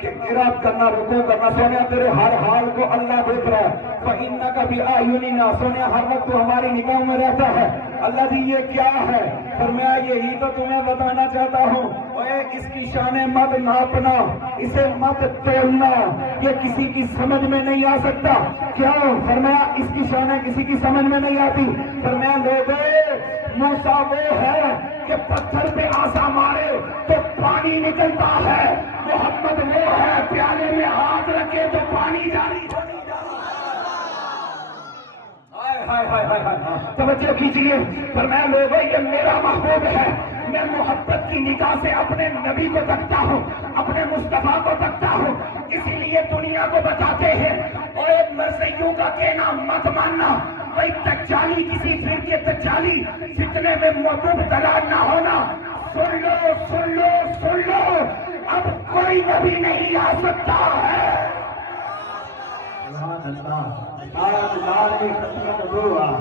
کہ قرات کرنا، رکوع کرنا، سونیا تیرے ہر حال کو اللہ دیکھ رہا ہے۔ فَإِنَّكَ بِأَعْيُنِنَا، سونیا ہر وقت تو ہماری نگاہوں میں رہتا ہے۔ اللہ جی یہ کیا ہے؟ فرمایا یہی تو تمہیں بتانا چاہتا ہوں، اے اس کی شان مت ناپنا، اسے مت تولنا، یہ کسی کی سمجھ میں نہیں آ سکتا۔ کیوں؟ فرمایا اس کی شان کسی کی سمجھ میں نہیں آتی۔ فرمایا لوگوں، موسیٰ وہ ہے کہ پتھر پہ آسا مارے تو پانی نکلتا ہے، محمد وہ ہے پیالے میں ہاتھ رکھے تو پانی جاری ہو نہیں جاتا۔ توجہ کیجیے، فرمایا لوگوں یہ میرا محبوب ہے، میں محبت کی نگاہ سے اپنے نبی کو تکتا ہوں، اپنے مصطفیٰ کو تکتا ہوں، اسی لیے دنیا کو بتاتے ہیں اور ایک مرثیوں کا کہنا مت ماننا، کوئی تجالی کسی فرقے تجالی فتنے میں مبتلا نہ ہونا۔ سن لو سن لو سن لو، اب کوئی نبی نہیں آ سکتا ہے۔ تاجدار ختم نبوت،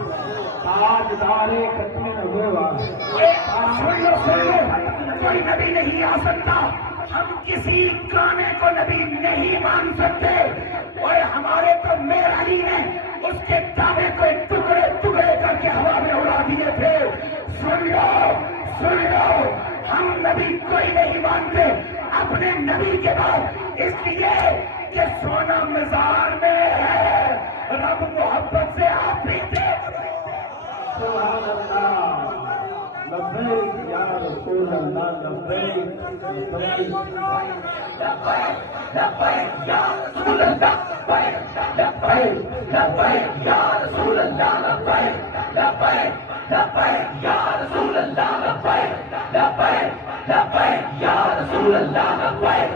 تاجدار ختم نبوت، سن لو سن لو، کوئی نبی نہیں آ سکتا۔ ہم کسی گانے کو نبی نہیں مان سکتے، اور ہمارے تو میر علی نے اس کے دعوے کو ٹکڑے ٹکڑے کر کے ہوا میں اڑا دیے تھے۔ سن لو، ہم نبی کوئی نہیں مانتے اپنے نبی کے بعد، اس لیے کہ سونا مزار میں ہے، رب محبت سے آپ پیتے۔ سبحان اللہ، لبیک یا رسول اللہ، لبیک لبیک لبیک یا رسول اللہ، لبیک لبیک یا رسول اللہ، لبیک لبیک لبیک یا رسول اللہ، لبیک لبیک لبیک یا رسول اللہ، لبیک لبیک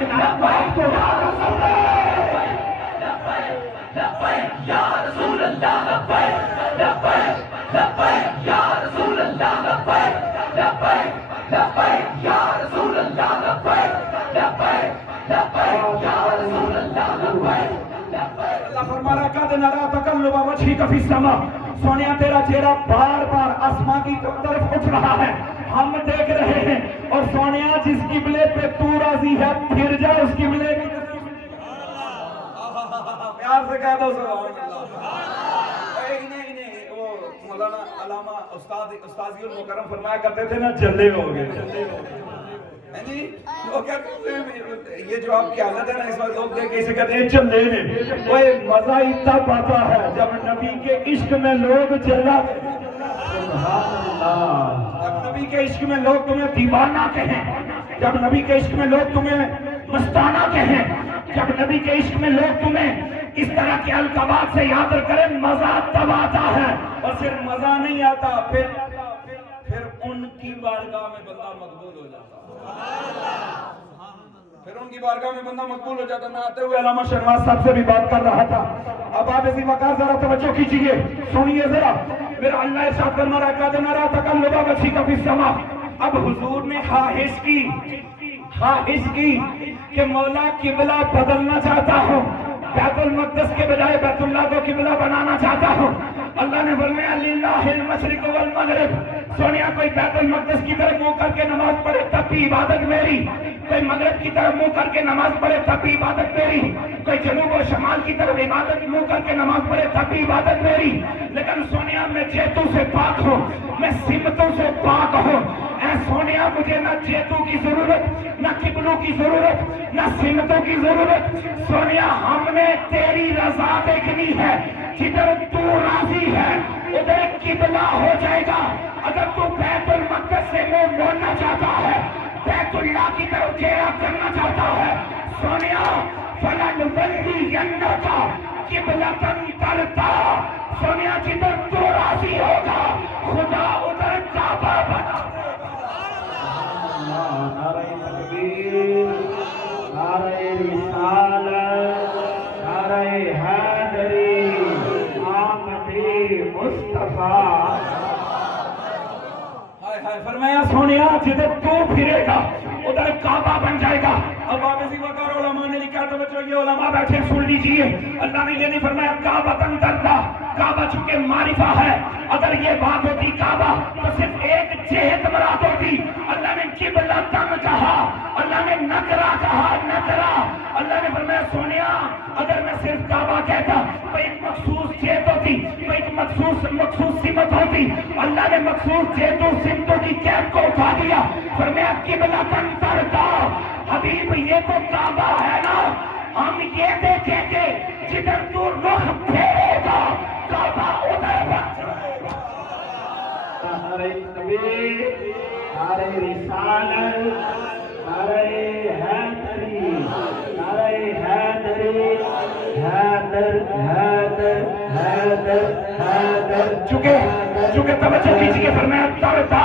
لبیک یا رسول اللہ، لبیک یا رسول اللہ، لبیک لبیک لبیک یا رسول اللہ، لبیک لبیک لبیک یا رسول اللہ، لبیک لبیک لبیک یا رسول اللہ، لبیک لبیک۔ اللہ فرما رہا ہے قد نرى تقلب وجهك في السماء، سونیا تیرا چہرہ بار بار آسمان کی طرف اٹھ رہا ہے، ہم دیکھ رہے ہیں، اور سونیا جس قبلے پہ تو راضی ہے پھر جا اس قبلے کی طرف۔ پیار سے کہہ دو سبحان اللہ۔ انہیں وہ مولانا علامہ استاذی المکرم فرمایا کرتے تھے نا، جلے ہو گئے جی، وہ کہتے ہیں یہ جو آپ کی حالت ہے نا اس وقت لوگ دیکھ کے اسے کہتے ہیں چلے نے، وہ مزہ اتنا آتا ہے جب نبی کے عشق میں لوگ چلا۔ سبحان اللہ، جب نبی کے عشق میں لوگ تمہیں دیوانہ کہیں، جب نبی کے عشق میں لوگ تمہیں مستانہ کہیں، جب نبی کے عشق میں لوگ تمہیں اس طرح کے القابات سے یاد کریں، مزہ تب آتا ہے، اور صرف مزہ نہیں آتا، پھر ان کی بارگاہ میں بندہ مقبول ہو جاتا، پھر ان کی بارگاہ میں بندہ مقبول ہو جاتا۔ میں آتے ہوئے علامہ شہنواز صاحب سے بھی بات کر رہا تھا، اب آپ اسی وقت ذرا توجہ کیجئے، سنیے ذرا، میرا اللہ ارشاد فرما رہا ہے قد نرى تقلب وجهك في السماء۔ اب حضور نے خواہش کی کہ مولا قبلہ بدلنا چاہتا ہوں، بیت المقدس کے بجائے بیت اللہ کو قبلہ بنانا چاہتا ہوں۔ اللہ نے فرمایا للہ المشرق والمغرب، سونیا کوئی بیت المقدس کی طرف منہ کر کے نماز پڑھے تب بھی عبادت میری، کوئی مغرب کی طرف منہ کر کے نماز پڑھے تب بھی عبادت میری، کوئی جنوب و شمال کی طرف عبادت منہ کر کے نماز پڑھے تب بھی عبادت میری، لیکن سونیا میں جیتوں سے پاک ہوں، میں سمتوں سے پاک ہوں۔ اے سونیا مجھے نہ جیتوں کی ضرورت، نہ قبلوں کی ضرورت، نہ سمتوں کی ضرورت، سونیا ہم نے تیری رضا دیکھنی ہے، جدھر تو راضی ہے ادھر قبلہ ہو جائے گا۔ اگر تو بیت المقدس سے منہ موڑنا چاہتا ہے، بیت اللہ کی طرف چہرہ کرنا چاہتا ہے، سونیا فَلَنُوَلِّيَنَّكَ قِبْلَةً تَرْضَاهَا، سونیا جدھر تو راضی ہوگا خدا ادھر کعبہ بنا دے گا۔ نعرہ تکبیر، نعرہ رسالت، نعرہ حیدری، آمد مصطفیٰ۔ فرمایا سونیا جدھر تو پھرے گا ادھر کعبہ بن جائے گا۔ اب آپ اسی وقت علماء نے لکھا، توجہ یہ علماء بیٹھے سن لیجئے، اللہ نے یہ نہیں فرمایا کعبہ تنترتا، کعبہ چونکہ معرفہ ہے، اگر یہ بات ہوتی کعبہ تو صرف ایک جہت مراد ہوتی، اللہ نے قبلہ تن کہا، اللہ نے نکرہ کہا، مخصوص سمت ہوتی. اللہ نے مخصوص چیتوں سمتوں کی قید کو اٹھا دیا. فرمایا قبلۃ ترضا، حبیب یہ تو کعبہ ہے نا، ہم یہ دیکھیں گے جدھر تو رخ پھیرے گا کعبہ ادھر بن جائے گا. نعرہ تکبیر، نعرہ رسالت، نعرہ حیدری، نعرہ حیدری، حیدر حیدر حیدر حیدر. چونکہ توجہ کیجیے. فرمایا ترضا،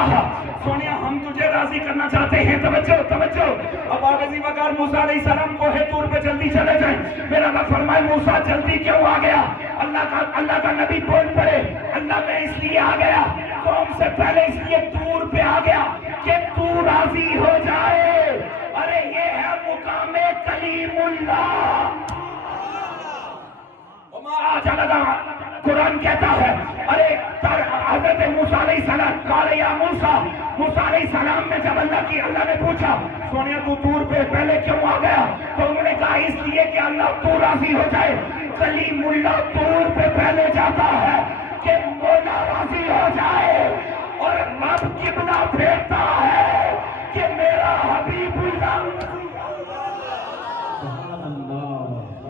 سونیا ہم تجھے راضی کرنا چاہتے ہیں. توجہ. اب آغازی وقار موسیٰ علیہ السلام کوہ طور پہ جلدی چلے جائیں. میرا رب فرمائے موسیٰ جلدی کیوں آ گیا؟ اللہ کا نبی بول پڑے اللہ میں اس لیے آ گیا، قوم سے پہلے اس لیے طور پہ آ گیا کہ تو راضی ہو جائے. ارے یہ ہے مقام کلیم اللہ. قرآن کہتا ہے ارے حضرت موسیٰ علیہ السلام قال یا موسیٰ علیہ السلام نے جب اللہ نے پوچھا سونیا تو طور پہ پہلے کیوں آ گیا تو انہوں نے کہا اس لیے کہ اللہ تو راضی ہو جائے. کلیم اللہ طور پہ پہلے جاتا ہے کہ مولا راضی ہو جائے، اور رب قبلہ پھیرتا ہے کہ میرا حبیب اللہ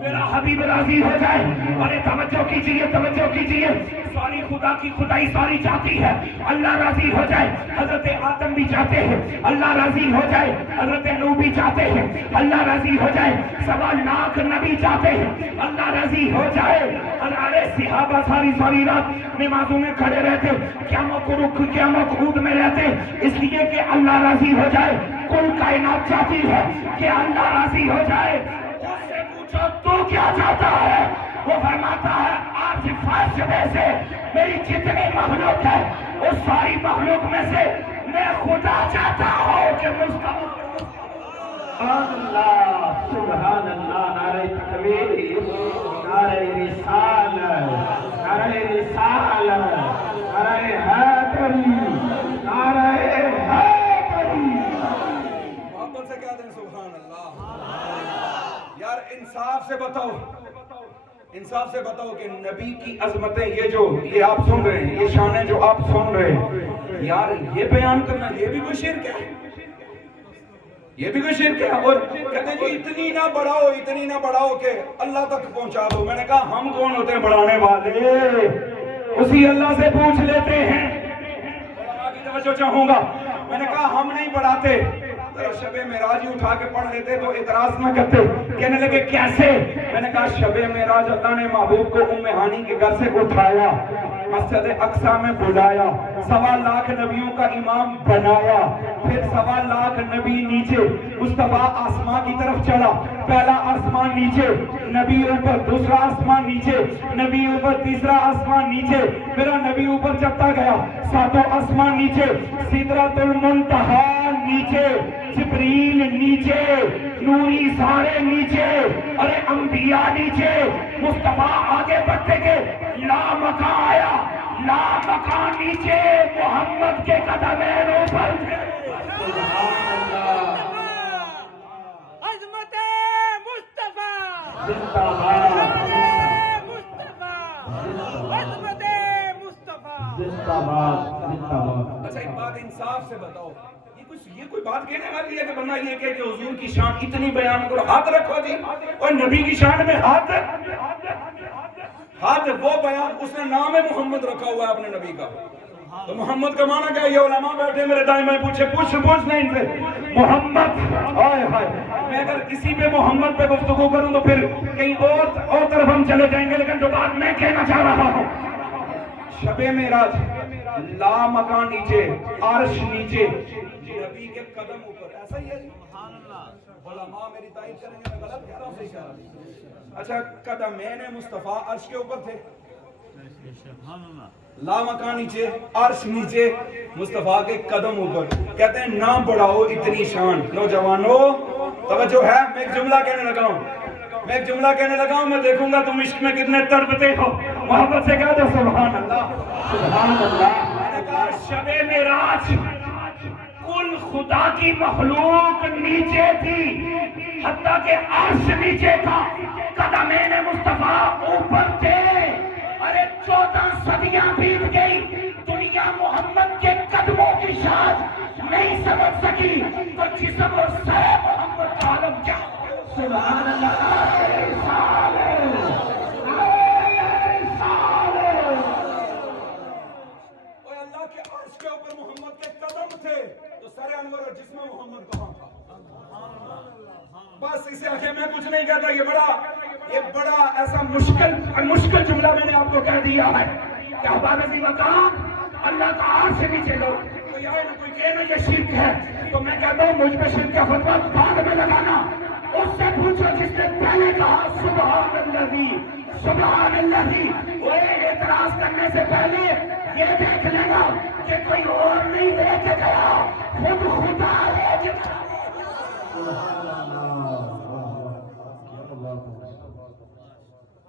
میرا حبیب راضی ہو جائے. ارے توجہ کیجیے. ساری خدا کی خدائی ساری چاہتی ہے اللہ راضی ہو جائے. حضرت آدم بھی چاہتے ہیں اللہ راضی ہو جائے، حضرت نوح بھی چاہتے ہیں اللہ راضی ہو جائے، 1.25 لاکھ نبی چاہتے ہیں اللہ راضی ہو جائے. ارے صحابہ ساری رات نمازوں میں کھڑے رہتے، قیام و قعود میں رہتے، اس لیے کہ اللہ راضی ہو جائے. کل کائنات چاہتی ہے کہ اللہ راضی ہو جائے. تو کیا چاہتا ہے؟ وہ فرماتا ہے آج فاصلے سے میری جتنی مخلوق ہے اس ساری مخلوق میں سے میں خدا چاہتا ہوں کہ سبحان اللہ. نعرہ تکبیر، نعرہ رسالت، نعرہ رسالت، نعرہ حیدری، نعرہ حیدری. محبت سے کہہ دیں سبحان اللہ. یار انصاف سے بتاؤ کہ نبی کی عظمتیں یہ آپ سن رہے ہیں، یہ شانیں جو آپ سن رہے ہیں، یار یہ بیان کرنا یہ بھی کوئی شرک ہے. اور کہتے ہیں کہ اتنی نہ بڑھاؤ کہ اللہ تک پہنچا دو. میں نے کہا ہم کون ہوتے ہیں بڑھانے والے؟ اسی اللہ سے پوچھ لیتے ہیں. آگے توجہ چاہوں گا. میں نے کہا ہم نہیں بڑھاتے. شب معراج ہی اٹھا کے پڑھ لیتے تو اعتراض نہ کرتے. کہنے لگے کیسے؟ میں نے کہا شب معراج اللہ نے محبوب کو ام ہانی کے گھر سے اٹھایا، مسجد اقصی میں بلایا، 1.25 لاکھ نبیوں کا امام بنایا، پھر 1.25 لاکھ نبی نیچے، مصطفیٰ آسمان کی طرف چلا. پہلا آسمان نیچے، نبی اوپر، دوسرا آسمان نیچے، نبی اوپر، تیسرا آسمان نیچے، میرا نبی اوپر چڑھتا گیا، 7 آسمان نیچے، سدرۃ المنتہا نیچے، جبریل نیچے، نوری سارے نیچے، ارے انبیاء نیچے، مصطفیٰ آگے بڑھتے گئے، لا مکان آیا، لا مکان نیچے، محمد کے قدمین اوپر. عظمت مصطفیٰ، عظمت مصطفیٰ. اچھا ایک بات انصاف سے بتاؤ، یہ کوئی بات کہنے والی ہے کہ بندہ یہ کہ حضور کی شان اتنی بیان کرو، ہاتھ رکھو جی، اور نبی کی شان میں ہاتھ وہ بیان، اس نے نام محمد رکھا ہوا ہے اپنے نبی کا. تو محمد کا معنی کیا؟ یہ علماء بیٹھے میرے دائیں بائیں پوچھ نہیں ان سے محمد. میں اگر کسی پہ محمد پہ گفتگو کروں تو پھر کہیں اور طرف ہم چلے جائیں گے. لیکن جو بات میں کہنا چاہ رہا ہوں، شب معراج لا مکان نیچے، عرش نیچے، نبی کے قدم اوپر. ایسا ہی ہے جی. علماء میری تائید کریں گے میں غلط کہہ رہا ہوں صحیح کہہ رہا ہوں. اچھا قدمین مصطفیٰ عرش کے اوپر تھے، لا مکان نیچے، عرش نیچے، مصطفیٰ کے قدم اوپر. کہتے ہیں نہ بڑھاؤ اتنی شان. نوجوانوں توجہ ہے، میں ایک جملہ کہنے لگا ہوں، میں دیکھوں گا تم عشق میں کتنے تڑپتے ہو. محبت سے کہہ دو سبحان اللہ. میں نے کہا شب معراج کل خدا کی مخلوق نیچے تھی، حتیٰ کہ عرش نیچے تھا، قدمین مصطفیٰ اوپر تھے. ارے 14 صدیاں بیت گئی، دنیا محمد کے قدموں کی شان نہیں سمجھ سکی، تو جسم اور سر محمد کا عالم کیا؟ سبحان اللہ، اللہ کے عرش کے اوپر محمد کے قدم تھے، تو سر انور اور جسم محمد کہاں تھا؟ بس اسے آخر میں کچھ نہیں کہتا، یہ بڑا ایسا مشکل جملہ میں نے آپ کو کہہ دیا ہے کہ احباب عزیز مقام اللہ کا عرش سے نیچے لو، کوئی آئے نا کوئی کہے نا یہ شرک ہے، تو میں کہتا ہوں مجھ پہ شرک کا فتویٰ بعد میں لگانا، اس سے پوچھو جس نے پہلے کہا سبحان اللہ، وہ اعتراض کرنے سے پہلے یہ دیکھ لے گا کہ کوئی اور نہیں لے کے گیا، خود خدا لے کے گیا۔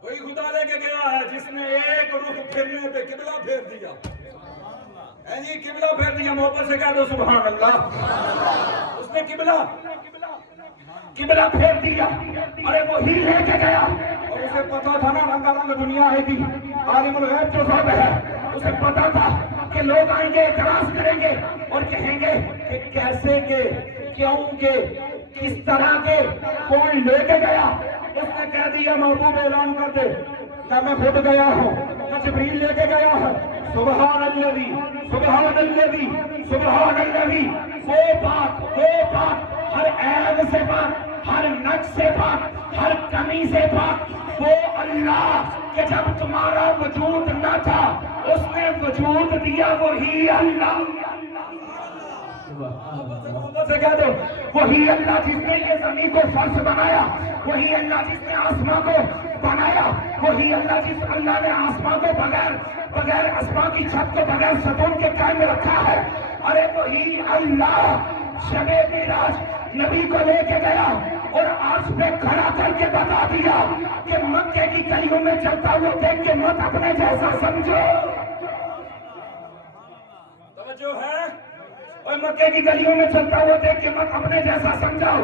وہی خدا لے کے گیا ہے جس نے ایک رخ پھرنے پہ قبلہ پھیر دیا، یعنی قبلہ پھیر دیا، محبت سے کہہ دو سبحان اللہ۔ اس نے قبلہ پھیر دیا، ارے وہی لے کے گیا، اور اسے پتا تھا نا رنگا رنگ دنیا ہے گی، عالم الغیب جو سب ہے، اسے پتا تھا کہ لوگ آئیں گے، اعتراض کریں گے اور کہیں گے کہ کیسے کے، کیوں کے، کس طرح کے، کون لے کے گیا؟ اس نے کہہ دیا محبوب اعلان کر دے کہ میں خود گیا ہوں، میں جبریل لے کے گیا ہوں، سبحان الذی وہ بات ہر عیب سے پاک، ہر نقص سے پاک، ہر کمی سے پاک، وہ اللہ کہ جب تمہارا وجود نہ تھا اس نے وجود دیا، وہی اللہ سے کہہ دو، وہی اللہ جس نے یہ زمین کو فرش بنایا، وہی اللہ جس نے آسمان کو بنایا، وہی اللہ جس اللہ نے آسمان کو بغیر آسمان کی چھت کو بغیر ستون کے قائم رکھا ہے، ارے وہی اللہ شب معراج نبی کو لے کے گیا اور عرش پہ کھڑا کر کے بتا دیا کہ مکے کی گلیوں میں چلتا ہوا دیکھ کے مت اپنے جیسا سمجھو، توجہ ہے، اور مکے کی گلیوں میں چلتا ہوا دیکھ کے مت اپنے جیسا سمجھو۔